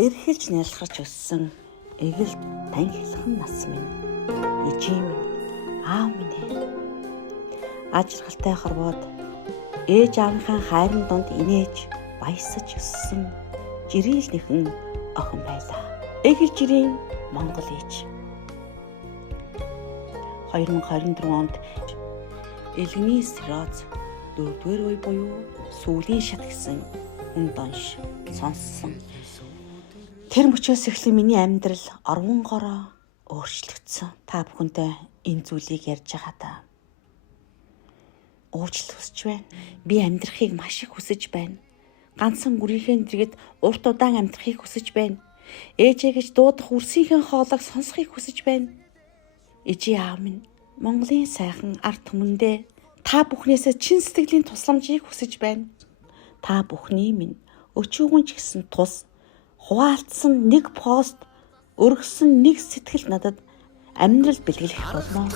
Эрхэлж нялхарч өссөн эгэл танхилхан нас минь ижим аав минь ажиргалтай хорвоод ээж аавынхаа хайрын донд инээж баясаж өссөн жирийн нэхэн охин байлаа. Эгэл жирийн Монгол ээж 2024 онд Элгэний Сироз 4-р үе буюу сүүлийн шат гэсэн хүн донш сонссон. Тэр мөчөөс эхлэн миний амьдрал орвонгороо өөрчлөгдсөн. Та бүхэнтэй энэ зүйлийг ярьж байгаадаа уучлал хүсэж байна. Би амьдрахыг маш их хүсэж байна. Ганцхан гүрийнхээ дэргэд урт удаан амьдрахыг хүсэж байна. Ээжээ гэж дуудах үрсийнхээ хоолойг сонсохыг хүсэж байна. Ижи аав минь Монголын сайхан ард түмэндээ та бүхнээсээ чин сэтгэлийн тусламжийг хүсэж байна. Та бүхний минь өчүүгэн ч гэсэн тус хуваалцсан нэг пост өргөсөн нэг сэтгэл надад амьдрал бэлгэлэх болно.